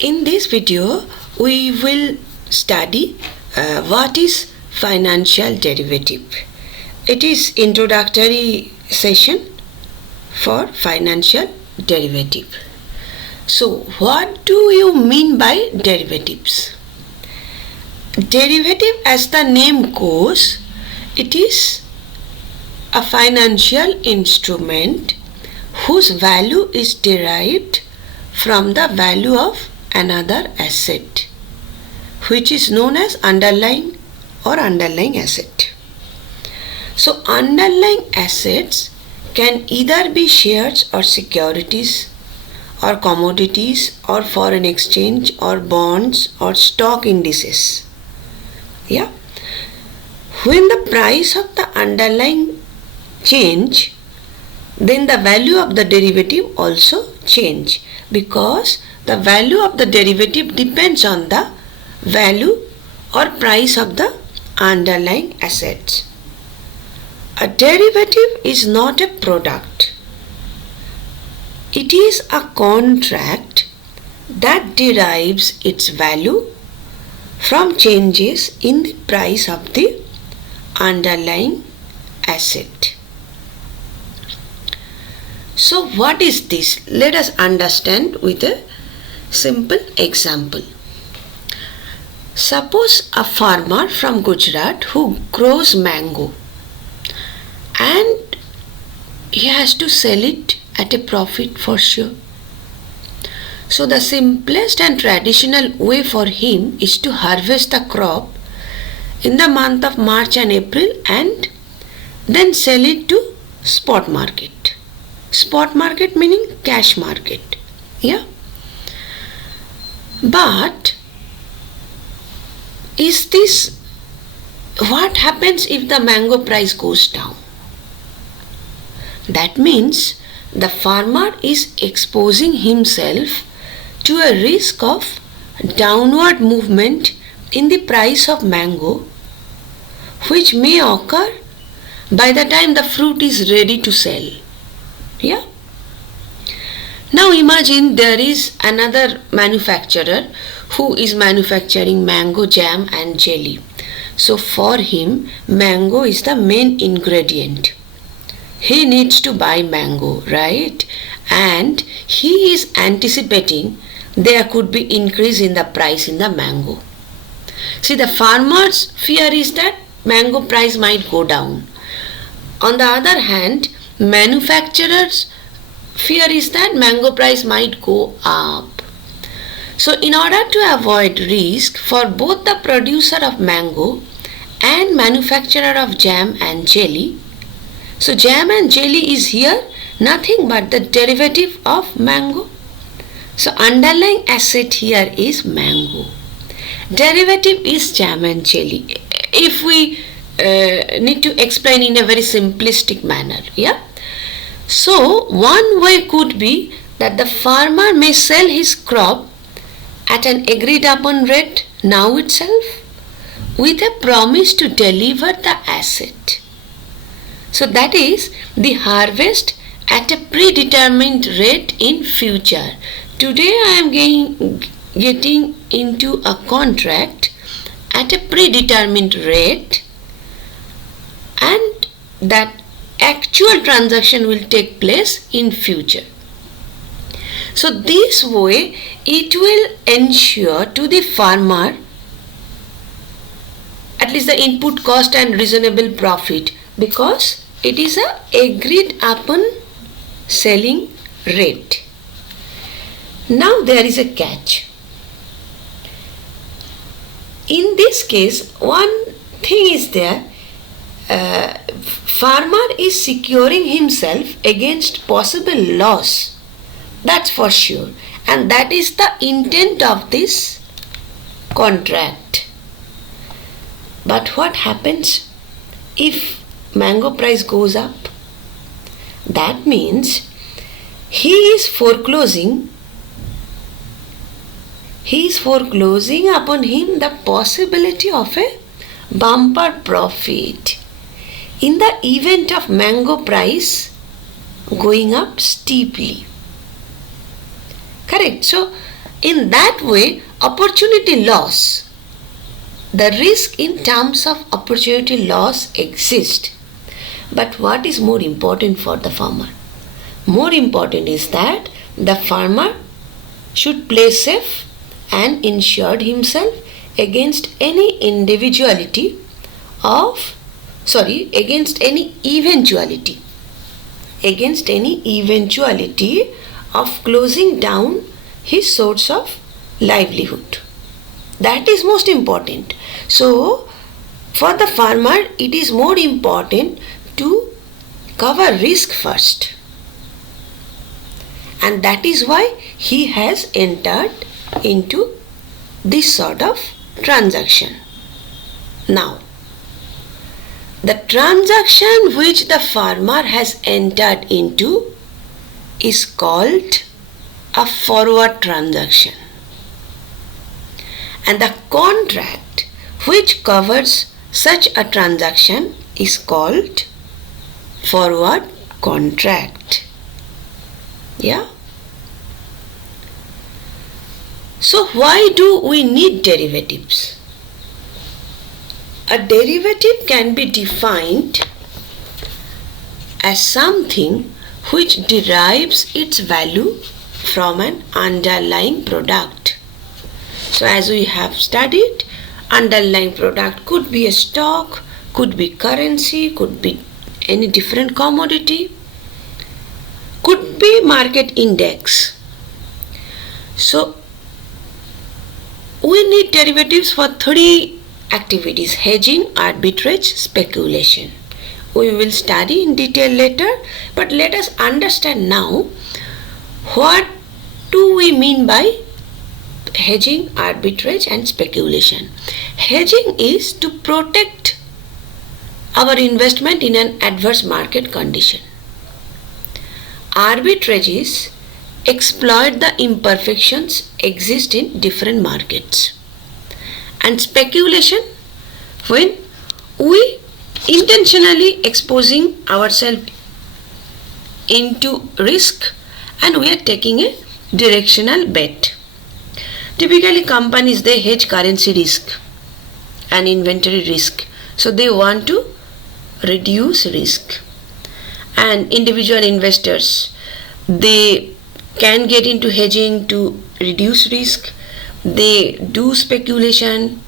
In this video, we will study what is financial derivative. It is introductory session for financial derivative. So, what do you mean by derivatives? Derivative, as the name goes, it is a financial instrument whose value is derived from the value of another asset, which is known as underlying asset. So underlying assets can either be shares or securities or commodities or foreign exchange or bonds or stock indices. Yeah. When the price of the underlying change, then the value of the derivative also change, because the value of the derivative depends on the value or price of the underlying assets. A derivative is not a product. It is a contract that derives its value from changes in the price of the underlying asset. So what is this? Let us understand with a simple example. Suppose a farmer from Gujarat who grows mango and he has to sell it at a profit for sure. So the simplest and traditional way for him is to harvest the crop in the month of March and April and then sell it to spot market. Spot market meaning cash market. Yeah. But is this what happens if the mango price goes down? That means the farmer is exposing himself to a risk of downward movement in the price of mango, which may occur by the time the fruit is ready to sell. Yeah. Now imagine there is another manufacturer who is manufacturing mango jam and jelly. So for him, mango is the main ingredient. He needs to buy mango, right? And he is anticipating there could be increase in the price in the mango. See, the farmer's fear is that mango price might go down. On the other hand, manufacturer's fear is that mango price might go up. So in order to avoid risk for both the producer of mango and manufacturer of jam and jelly, so jam and jelly is here nothing but the derivative of mango. So underlying asset here is mango. Derivative is jam and jelly. If we need to explain in a very simplistic manner, yeah. So one way could be that the farmer may sell his crop at an agreed upon rate now itself with a promise to deliver the asset. So that is the harvest at a predetermined rate in future. Today I am getting into a contract at a predetermined rate, and that actual transaction will take place in future. So this way it will ensure to the farmer at least the input cost and reasonable profit, because it is a agreed upon selling rate. Now there is a catch. In this case, one thing is there. Farmer is securing himself against possible loss. That's for sure. And that is the intent of this contract. But what happens if mango price goes up? That means he is foreclosing upon him the possibility of a bumper profit in the event of mango price going up steeply. Correct. So In that way, opportunity loss, the risk in terms of opportunity loss exists. But what is more important for the farmer? More important is that the farmer should play safe and insure himself against any eventuality of closing down his source of livelihood. That is most important. So, for the farmer, it is more important to cover risk first. And that is why he has entered into this sort of transaction. Now, the transaction which the farmer has entered into is called a forward transaction. And the contract which covers such a transaction is called forward contract. Yeah. So why do we need derivatives? A derivative can be defined as something which derives its value from an underlying product. So as we have studied, underlying product could be a stock, could be currency, could be any different commodity, could be market index. So we need derivatives for three activities: hedging, arbitrage, speculation. We will study in detail later, but let us understand now what do we mean by hedging, arbitrage and speculation. Hedging is to protect our investment in an adverse market condition. Arbitrage is exploit the imperfections exist in different markets. And speculation, when we intentionally exposing ourselves into risk and we are taking a directional bet. Typically companies, they hedge currency risk and inventory risk. So they want to reduce risk. And individual investors, they can get into hedging to reduce risk. They do speculation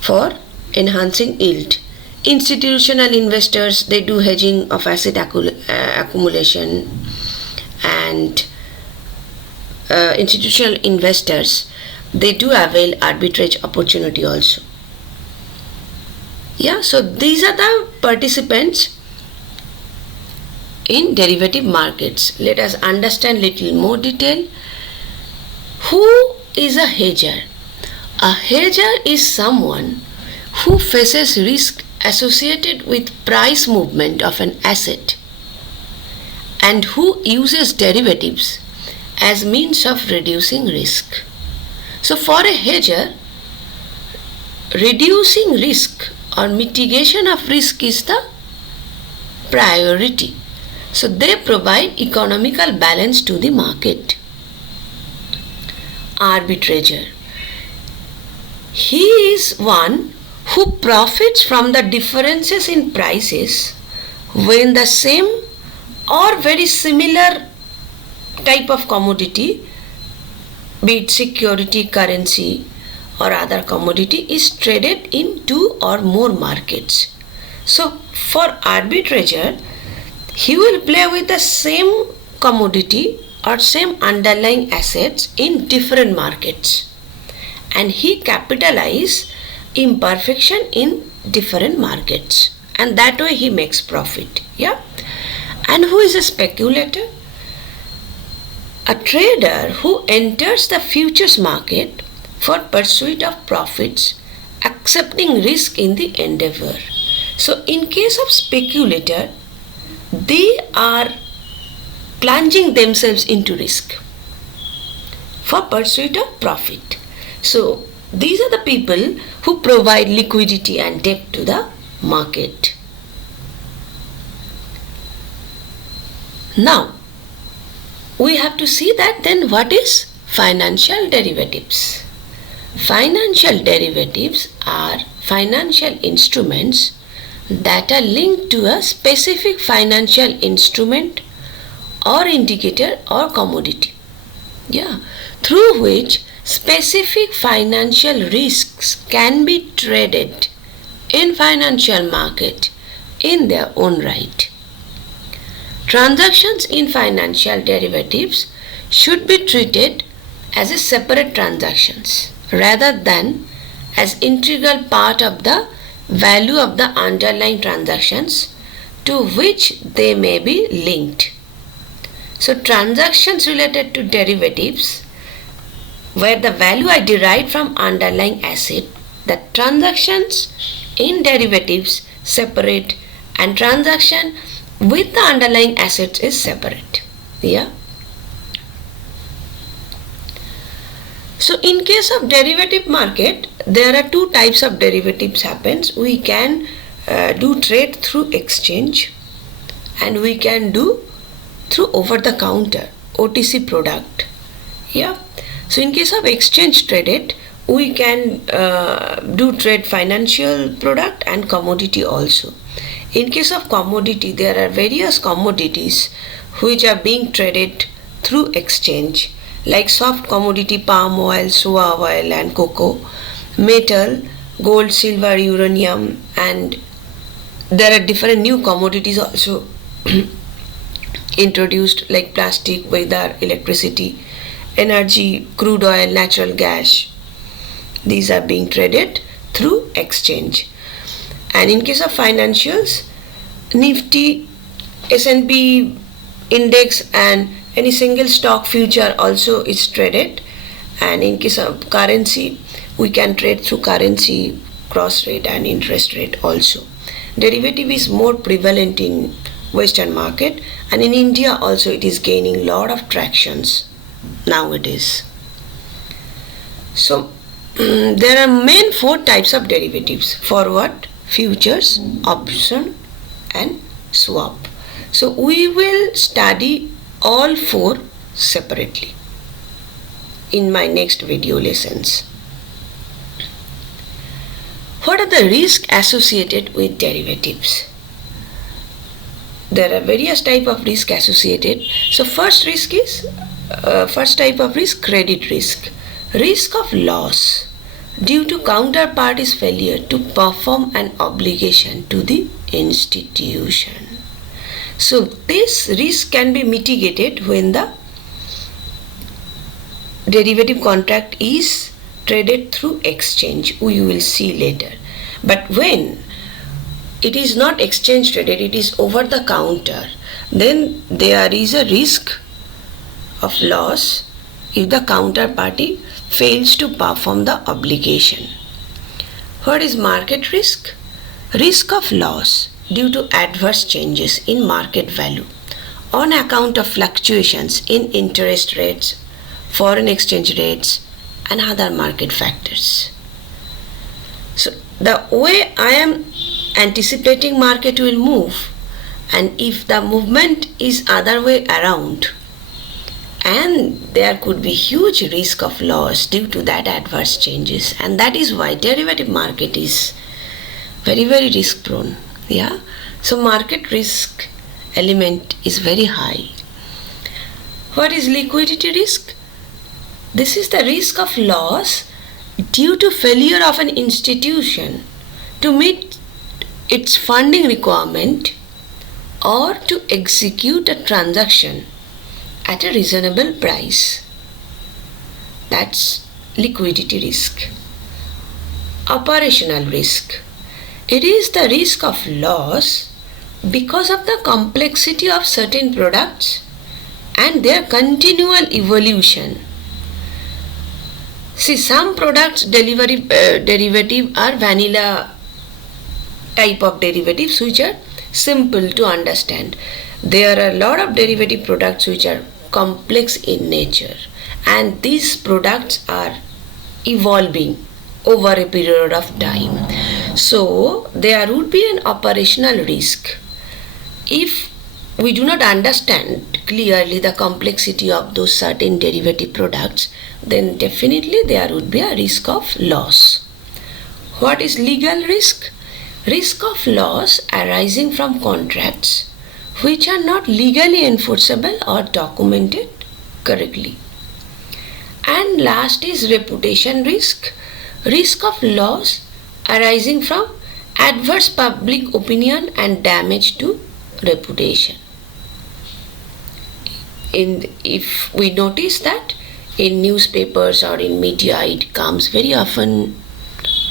for enhancing yield. Institutional investors, they do hedging of asset accumulation, and institutional investors, they do avail arbitrage opportunity also. Yeah, so these are the participants in derivative markets. Let us understand little more detail. Who is a hedger? A hedger is someone who faces risk associated with price movement of an asset and who uses derivatives as means of reducing risk. So for a hedger, reducing risk or mitigation of risk is the priority. So they provide economical balance to the market. Arbitrager, he is one who profits from the differences in prices when the same or very similar type of commodity, be it security, currency or other commodity, is traded in two or more markets. So for arbitrager, he will play with the same commodity or same underlying assets in different markets, and he capitalizes imperfection in different markets, and that way he makes profit. Yeah. And who is a speculator? A trader who enters the futures market for pursuit of profits, accepting risk in the endeavor. So in case of speculator, they are plunging themselves into risk for pursuit of profit. So these are the people who provide liquidity and depth to the market. Now we have to see that then what is Financial derivatives. Financial derivatives are financial instruments that are linked to a specific financial instrument or indicator or commodity, through which specific financial risks can be traded in financial market in their own right. Transactions in financial derivatives should be treated as a separate transactions rather than as integral part of the value of the underlying transactions to which they may be linked. So transactions related to derivatives where the value I derived from underlying asset, the transactions in derivatives separate and transaction with the underlying assets is separate. So in case of derivative market, there are two types of derivatives happens. We can do trade through exchange and we can do through over the counter OTC product. So in case of exchange traded, we can do trade financial product and commodity also. In case of commodity, there are various commodities which are being traded through exchange, like soft commodity palm oil, soya oil and cocoa, metal, gold, silver, uranium, and there are different new commodities also introduced like plastic, weather, electricity, energy, crude oil, natural gas. These are being traded through exchange. And in case of financials, Nifty, S&P index and any single stock future also is traded. And in case of currency, we can trade through currency, cross rate and interest rate also. Derivative is more prevalent in Western market, and in India also it is gaining lot of tractions nowadays. So there are main four types of derivatives: forward, futures, option and swap. So we will study all four separately in my next video lessons. What are the risks associated with derivatives? There are various types of risk associated. So first type of risk, credit risk. Risk of loss due to counterparty's failure to perform an obligation to the institution. So this risk can be mitigated when the derivative contract is traded through exchange. We will see later. But when it is not exchange traded, it is over the counter, then there is a risk of loss if the counterparty fails to perform the obligation. What is market risk? Risk of loss due to adverse changes in market value on account of fluctuations in interest rates, foreign exchange rates and other market factors. So the way I am anticipating market will move, and if the movement is other way around, and there could be huge risk of loss due to that adverse changes, and that is why derivative market is very risk prone. So market risk element is very high. What is liquidity risk? This is the risk of loss due to failure of an institution to meet its funding requirement or to execute a transaction at a reasonable price. That's liquidity risk. Operational risk. It is the risk of loss because of the complexity of certain products and their continual evolution. See, some products derivative are vanilla type of derivatives which are simple to understand. There are a lot of derivative products which are complex in nature, and these products are evolving over a period of time. So there would be an operational risk if we do not understand clearly the complexity of those certain derivative products, then definitely there would be a risk of loss. What is legal risk? Risk of loss arising from contracts which are not legally enforceable or documented correctly. And last is reputation risk. Risk of loss arising from adverse public opinion and damage to reputation. If we notice that in newspapers or in media, it comes very often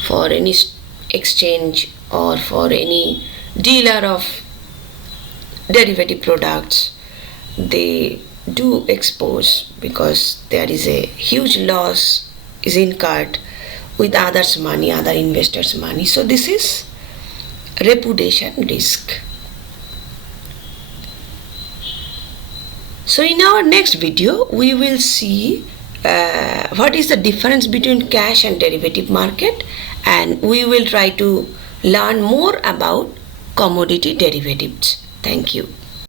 for any exchange or for any dealer of derivative products, they do expose because there is a huge loss is incurred with others' money, other investors' money. So this is reputation risk. So in our next video, we will see what is the difference between cash and derivative market, and we will try to learn more about commodity derivatives. Thank you.